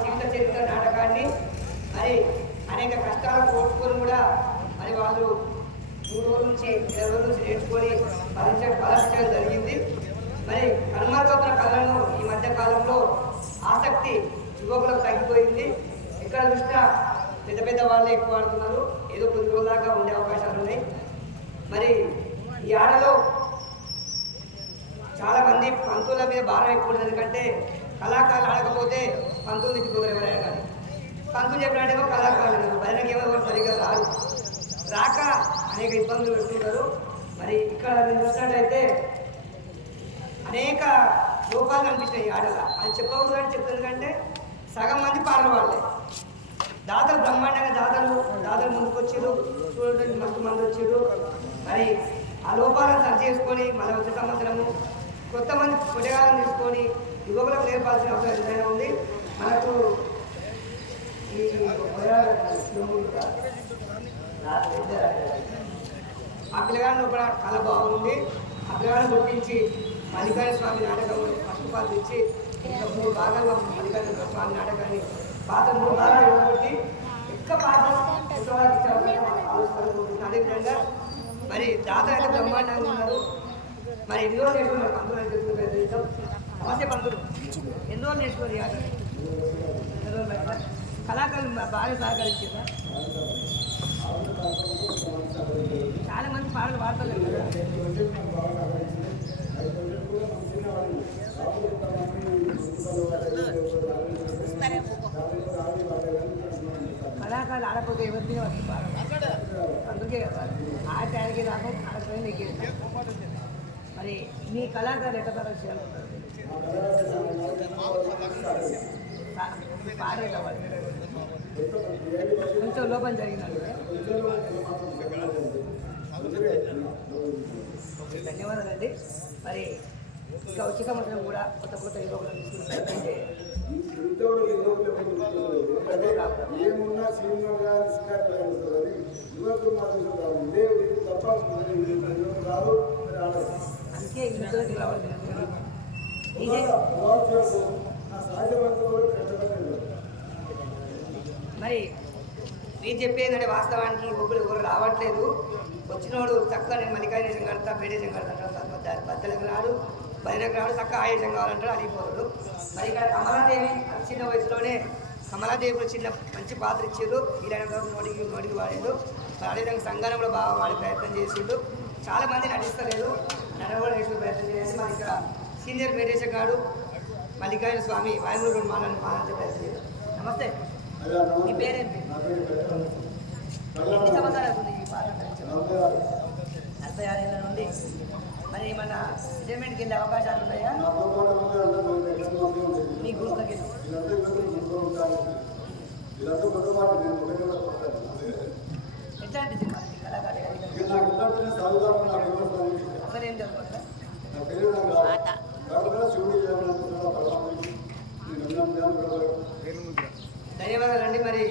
జీవిత చరిత్ర నాటకాన్ని మరి అనేక కష్టాలు కోరుకొని కూడా. మరి వాళ్ళు మూడు రోజుల నుంచి ఇరవై రోజుల నుంచి నేర్చుకొని పరీక్ష పరీక్షలు జరిగింది. మరి కనుమరుగవుతున్న కళలను ఈ మధ్య కాలంలో ఆసక్తి యువకులకు తగ్గిపోయింది. ఎక్కడ చూసినా పెద్ద పెద్ద వాళ్ళే ఎక్కువ ఆడుతున్నారు. ఏదో కొద్ది రోజులాగా ఉండే అవకాశాలు ఉన్నాయి. మరి ఈ ఆటలో చాలామంది పంతుల మీద భారం ఎక్కువ ఉంటుంది ఎందుకంటే కళాకారులు ఆడకపోతే పంతులు తిట్టుకోరు ఎవరైనా కానీ. పంతులు చెప్పినట్టేమో కళాకారులు. భజనకి ఏమో ఎవరు సరిగ్గా రాదు రాక అనేక ఇబ్బందులు పెడుతుంటారు మరి ఇక్కడ నేను చూసినట్టయితే అనేక లోపాలు కనిపించినాయి ఆటల అది చెప్పకూడదు అని చెప్తుంది కంటే సగం మంది పాటలు వాళ్ళే దాతలు బ్రహ్మాండంగా దాతలు దాతలు ముందుకు వచ్చారు. చూడండి మస్తు మంది వచ్చారు. మరి ఆ లోపాలను సరి చేసుకొని మళ్ళీ వచ్చే సంవత్సరము కొత్త మంది కొట్టగాలను తీసుకొని యువకులకు నేర్పాల్సిన అవసరం ఏదైనా ఉంది. మనకు ఈ ఆ పిల్లగాడిని కూడా కళ బాగుంది. ఆ పిల్లగాడిని గుర్తించి మల్లికార్జున స్వామి నాటకం ఫస్ట్ పాత్ర ఇచ్చి ఇంకా మూడు భాగాల్లో మల్లికార్జున స్వామి నాటకాన్ని పాత్ర మూడు భాగాలు ఇవ్వబట్టి ఎక్కువ పాత్ర అదేవిధంగా మరి దాత అయితే బ్రహ్మాండంగా ఉన్నారు. మరి ఎన్ని రోజులు నేర్చుకుని మరి పంతులు అని తెలుసుకుని ప్రయత్నిస్తాం సమస్య పంతులు ఎన్ని రోజులు నేర్చుకోరు కళాకారులు బాగా సహకరించారా? చాలా మంది పాటలు పాడతలేదు కళాకారులు ఆడకపోతే ఎవరితో వస్తుంది అందుకే ఆ టైంకి రాకు ఆడకపోయి నీకు మరి మీ కళాకారులు ఎక్కడ ప్రదర్శించాలి పాడే కావాలి కొంచెం లోపం జరిగినాడు ధన్యవాదాలండి. మరి ఇంకా వచ్చే సంవత్సరం కూడా కొత్త కొత్త యువకులను చేయండి ఏమున్నా సీనియర్ గారు వస్తారని యువకులు మాత్రం ఇది తప్ప రాదు అందుకే యువకులకి రావాలి. మరి నేను చెప్పేదంటే వాస్తవానికి ఒకరు ఎవరు రావట్లేదు. వచ్చినోడు చక్కగా నేను మల్లికార్జున కడతా పేడేశం కడతాను బద్దలకు రాడు బదిలకు రాడు చక్కగా ఆయుధం కావాలంటాడు అడిగిపోతాడు మరి ఇక్కడ కమలాదేవి చిన్న వయసులోనే కమలాదేవి కూడా చిన్న మంచి పాత్ర ఇచ్చారు వీరైన నోటికి నోటికి వాడాడు. అదేవిధంగా సంఘాన్ని కూడా బాగా వాడే ప్రయత్నం చేసిండు. చాలామంది నటిస్తలేదు. నడవడం ప్రయత్నం చేసి మరి ఇక్కడ సీనియర్ మేడేశం గారు మల్లికార్జున స్వామి వాయుమూరు మాట్లాడి మాట్లాడే ప్రయత్నం చేశారు నమస్తే. మీ నమస్తే. పేరేంటి నా పేరు పెట్టాలి ఎన్ని సంవత్సరాలు అవుతుంది ఈ పాట ధరించడం? నలభై ఆరు నలభై ఆరు ఏళ్ళ నుండి మరి ఏమన్నా రిటైర్మెంట్కి వెళ్ళే అవకాశాలు ఉన్నాయా నా కుటుంబంలో ఉంది అందరూ మన దగ్గర ఉంది ఉంటుంది. మీ గ్రూప్లోకి వెళ్ళి వీళ్ళంతా ఇద్దరు గుంపులో ఉంటారు వీళ్ళంతా కుటుంబాన్ని నేను ఒకటే కూడా కొడతాను ఎట్లా అనిపించింది మనకి కళాకారి గారి ఇక నాకు ఉన్నట్టుగా చదువుదామని నాకు ఎవరు సాధించారు అసలు ఏం చదువుకుంటా నా పేరు నాకు రాదు. కాకపోతే శివుడు చేయాలనుకుంటున్నా పరమాత్మకి నేను అన్నం జ్ఞానం కూడా ధన్యవాదాలండి మరి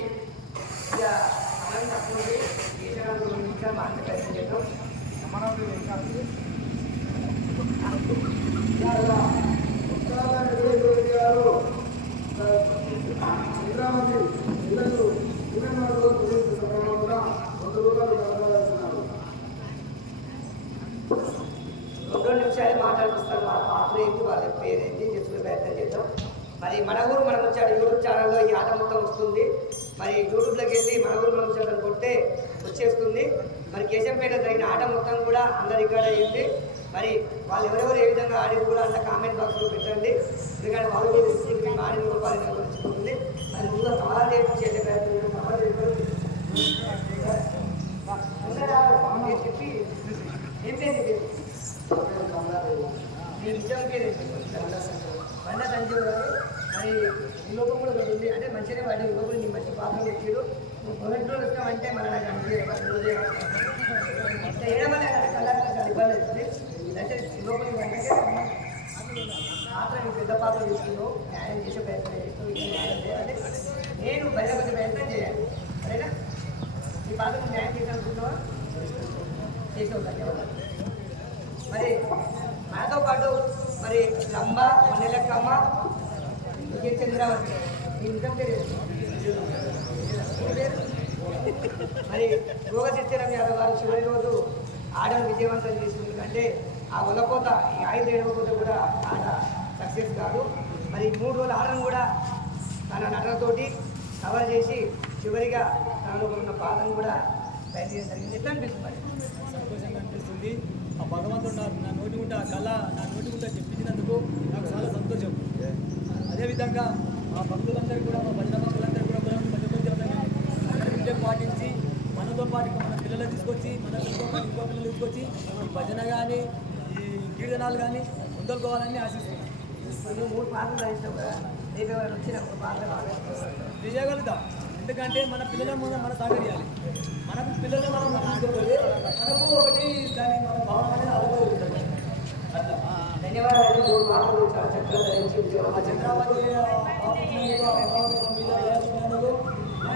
ఇక సమయం తక్కువ ఉంది. కేశవరావు రెండు నిమిషాలు మాట్లాడే ప్రయత్నం చేద్దాం రెండు నిమిషాలు మాట్లాడుకొస్తాను వాళ్ళ పాత్ర ఏంటి వాళ్ళ పేరు ఏంటి ప్రయత్నం చేద్దాం. మరి మన ఊరు మనం వచ్చాడు యూట్యూబ్ ఛానల్లో ఈ ఆట మొత్తం వస్తుంది. మరి యూట్యూబ్లోకి వెళ్ళి మన ఊరు మనం వచ్చాడు కొట్టే వచ్చేస్తుంది. మరి కేశంపేట జరిగిన ఆట మొత్తం కూడా అందరి రికార్డ్ అయ్యింది మరి వాళ్ళు ఎవరెవరు ఏ విధంగా ఆడింది కూడా అంత కామెంట్ బాక్స్లో పెట్టండి. ఎందుకంటే వాళ్ళు కూడా ఆడిన కూడా వాళ్ళకి మరి ముందు చాలా చేసే ప్రయత్నం పేరు బండా మరి ఈ లోపం కూడా ఒకటి ఉంది అంటే మంచిగానే వాడి లోపల నీ మంచి పాత్ర వచ్చాడు మొదట్లో వస్తామంటే మన నాకు అంటే ఏడమనే కళాకారులు ఇబ్బంది అవుతుంది అంటే పాత్ర పెద్ద పాత్ర తీసుకున్నావు న్యాయం చేసే ప్రయత్నం నేను బయటపడే ప్రయత్నం చేయాలి సరేనా ఈ పాత్రను న్యాయం చేసి అనుకుంటున్నావా ధన్యవాదాలు మరి రంభ మనలక్కమ్మ ఇంకే చంద్రావతి మీ మరి భోగ సత్యరామ్ యాదవ్ గారు చివరి రోజు ఆడను విజయవంతం చేసింది. ఎందుకంటే ఆ ఉలపోత ఈ ఆయుధ ఏడవకోత కూడా ఆట సక్సెస్ కాదు. మరి మూడు రోజుల ఆటను కూడా తన నటనతోటి కవర్ చేసి చివరిగా తనలో ఉన్న పాదను కూడా బయట జరిగింది. ఎట్లా అనిపిస్తుంది మరి? సంతోషంగా అనిపిస్తుంది. ఆ భగవంతుడు నా నా నోటి ఉంటే ఆ కళ నా నోటి ఉంటే చెప్పించినందుకు నాకు చాలా సంతోషం. అదేవిధంగా ఆ భక్తులందరికీ కూడా మా భజన భక్తులందరికీ కూడా మనం విద్య పాటించి మనతో పాటు మన పిల్లలు తీసుకొచ్చి మన ఇంకో పాటు ఇంకో పిల్లలు తీసుకొచ్చి ఈ భజన కానీ ఈ కీర్తనాలు కానీ వదులుకోవాలని ఆశిస్తున్నాను మూడు పాటలు ధరిస్తావు ఎందుకంటే మన పిల్లల ముందు మన సహకరియాలి మనకు పిల్లలు మనం తీసుకుపోతే మనకు ఒకటి దాని మన భావన అనేది అట్లా. ధన్యవాదాలు. చంద్రావతి మీద వేసుకున్నందుకు నా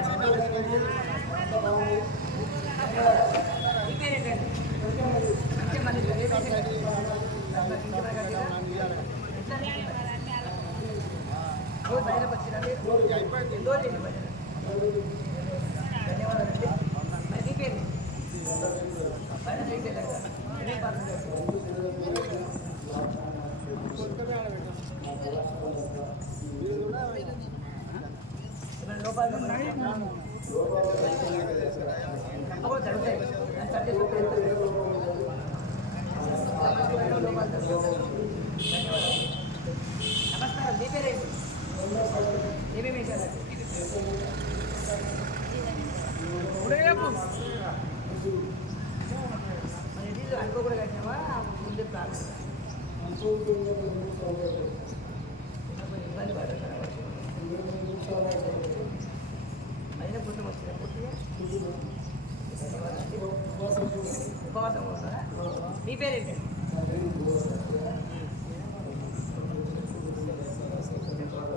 నమస్కారం మీ పేరేంటి? ఏమేమి వేశారు అయినా పుట్టిన వచ్చిన పుట్టిగా మీ పేరేంటండి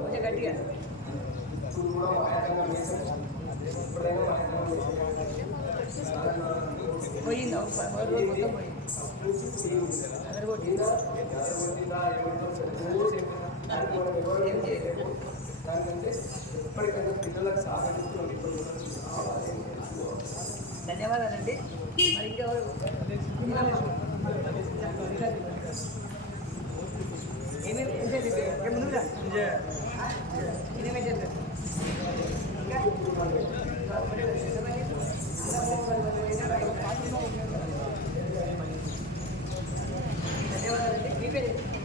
కొంచెం గట్టిగా పోయిందా ఒక పది రోజులు మొత్తం పోయింది అదరగొట్టిందా ఏం చేయలేదు ధన్యవాదాలండి మరి ఇంకెవరు ఏమేమి చేసేది ఏ ముందుగా ఏమేమి చేస్తారు ఇంకా? ధన్యవాదాలండి మీ పేరు ఏంటి?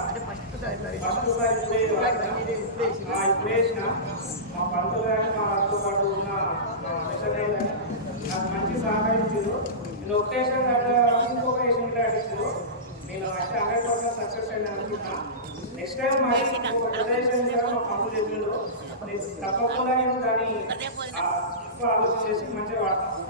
అంటే ఫస్ట్ సారి సారీ ఫస్ట్ సారి ఇప్పుడే ఆ ఇప్పుడేసిన మా పంతులు కానీ మా వారితో పాటు ఉన్న మిషన్ నాకు మంచి సహకరించారు నేను ఒక వేషన్ కాక ఇంకొక వేషన్ కూడా అడిగారు నేను అయితే హండ్రెడ్ పర్సెంట్ సక్సెస్ అయింది అనుకుంటున్నా నెక్స్ట్ టైం మా కూడా మా చెప్పిండు నేను తప్పకుండా నేను దాన్ని ఆలోచన చేసి మంచిగా వాడతాను.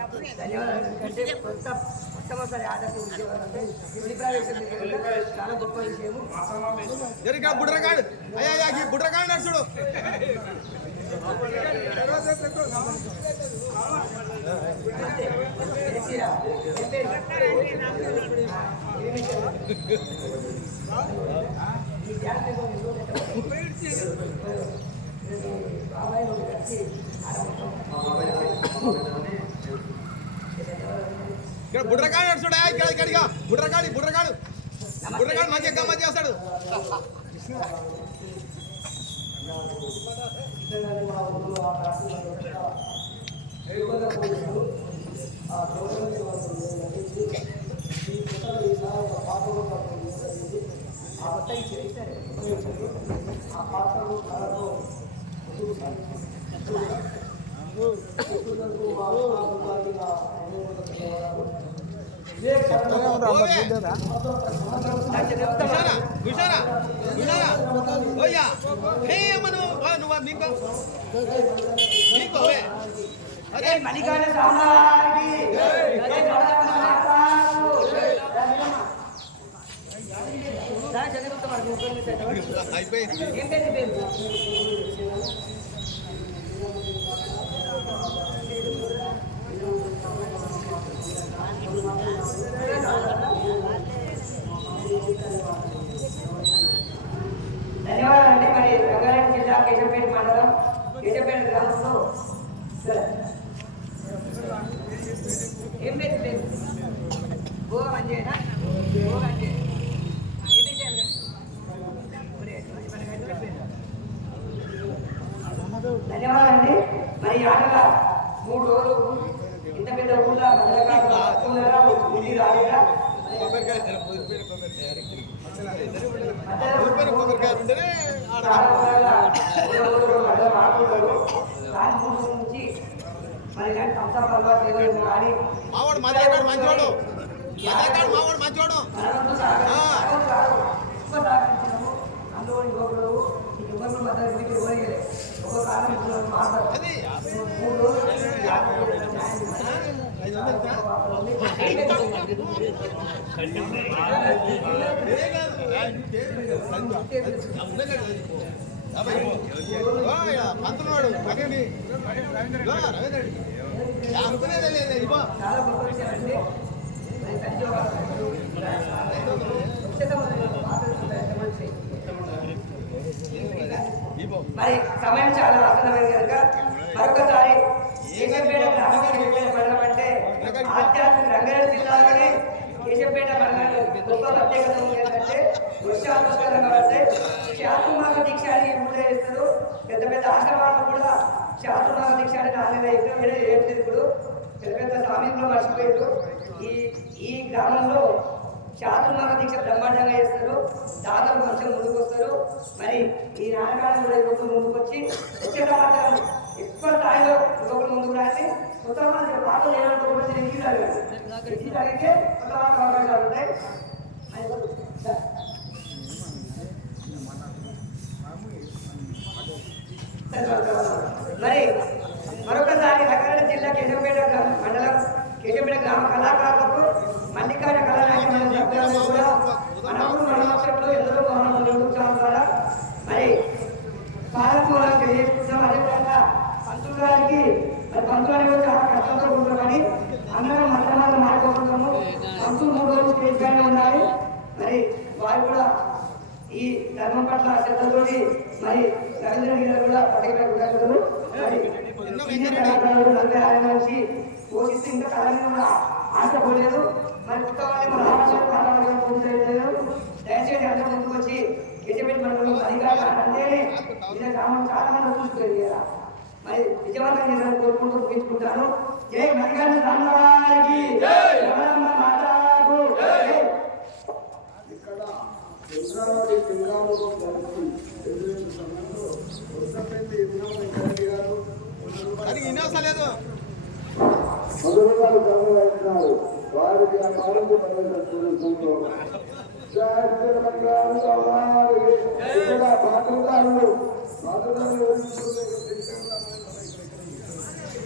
జరిగా బుడ్రగాడు అయ్యా అయ్యా ఈ బుడ్రగాడు నడుచుడు తెలిసిరా? ఏం పేరు? ఏమి పేరు? ఈ జాతి కొన్ని రోజులు బాబాయ్ నువ్వు కలిసి ఇక్కడ బుడ్రకాడు నడుచుడా ఇక్కడ ఇక్కడిగా బుడ్రగాడి బుడ్రకాడు బుడ్రకాడు. మంచి ఇంకా మంచి చేస్తాడు. ఆ కొత్త ఇచ్చేది మణికాల జై జై మొత్తం అది ముక్కలు తీసేయటం. అయిపోయింది ఏం పేరు నీ ధన్యవాదాలు అండి మరి రంగారెడ్డి జిల్లా కేశంపేట మండలం కేశంపేట గ్రామంలో ఏం పేరు పేరు గో అంజేనా గో అంజే ఏం చేయాలి ధన్యవాదాలండి మూడు రోజులు ఇంత పెద్ద ఊళ్ళో ఊరి రాలేదా మధ్యలో మధ్యలో మరి అలవాటు కానీ మావాడు మంచివాడు మావాడు మంచివాడు మనమంతా సాగ- సాగం కాదు. ఎక్కువ సాగించినాము. అందులో ఇంకొకరు ఈ యువకుల మధ్య వీటి ఎవరు ఒక కారణం ఇప్పుడు మాట్లాడతారు అది మూడు రోజులు యాభై రోజులు ఐదు వందలు ఇస్తా? ఏ కాదు. యాభై ఇవ్వు. ఓ, ఈడ పంతులున్నాడు రవిని. ఓ, పంతున్నాడు రెడ్డి. అనుకునేదే లేదు ఇవ్వ మరి సమయం చాలా ఆసన్నమైంది కనుక మరొకసారి కేశంపేట గ్రామానికి అంటే ఆధ్యాత్మిక రంగారెడ్డి జిల్లాలోనే కేశంపేట మండలానికి గొప్ప ప్రత్యేకత ఏంటంటే వృక్షాత్మకంగా పడితే శాతుమాగ దీక్ష అని ఊళ్ళో వేస్తారు పెద్ద పెద్ద ఆశ్రమాలు కూడా శాతుమాగ దీక్ష అని నాన్న ఎక్కువ మీద ఇప్పుడు. పెద్ద పెద్ద స్వామిలో మర్చిపోయారు. ఈ ఈ గ్రామంలో చాతుర్మాస దీక్ష బ్రహ్మాండంగా చేస్తారు. దాతలు మంచిగా ముందుకు వస్తారు మరి ఈ నాటకాలను కూడా యువకులు ముందుకు వచ్చి వచ్చే ఎక్కువ స్థాయిలో యువకులు ముందుకు రాసి కొత్త పాటలు ఏమైనా ఎన్ని ఎన్ని అడిగితే అవకాశాలు ఉంటాయి మరి మరొకసారి రంగారెడ్డి జిల్లా కేశవపేట గ్రామ మండలం కేశవపేట గ్రామ కళాకారులకు మల్లికార్జున కళానాయకులు సభ్యులను కూడా మన ఊరు ఎందరో మహానుభావులు నిర్వహించడం ద్వారా మరి పాలకూరం తెలియజేసుకుంటాం అదేవిధంగా పంతులు గారికి పంతులు అనేవి చాలా కష్టంతో కూడుకుని అందరం మధ్య మధ్య మాట్లాడుకుంటాము పంతులు మూడు రోజులు స్టేజ్ పైన ఉండాలి మరి వారు కూడా ఈ ధర్మం పట్ల శ్రద్ధతోటి మరి రవీంద్ర గారు కూడా పట్టుకునే కుదరదు మరి సీనియర్ కళాకారులు నలభై ఆరు నుంచి పోషిస్తూ ఇంకా కూడా ఆశపోలేదు మరి వాళ్ళని మన ఆలోచన కళాకారులు పూర్తి చేయలేదు. దయచేసి అందరూ ముందుకు వచ్చి కేసీపీ మనకు అధికారులు అంటేనే ఇలా గ్రామం చాలా మంది చూసుకోలేదు కదా మరి విజయవంతం చేయాలని కోరుకుంటూ ముగించుకుంటాను. జై రామవారికి మాతాకు. జై! ఇక్కడ చంద్రావతి లింగాముఖం కలిసి ఎదురైన సమయంలో వరుసపెట్టి ఎదిగిన వెంకటరెడ్డి గారు అది ఇన్నోసలేదు మొదలుగారు గమనించినారు వారికి ఆ పాలన పనిచేస్తూ ఇక్కడ పాత్రదారులు పాత్రదారులు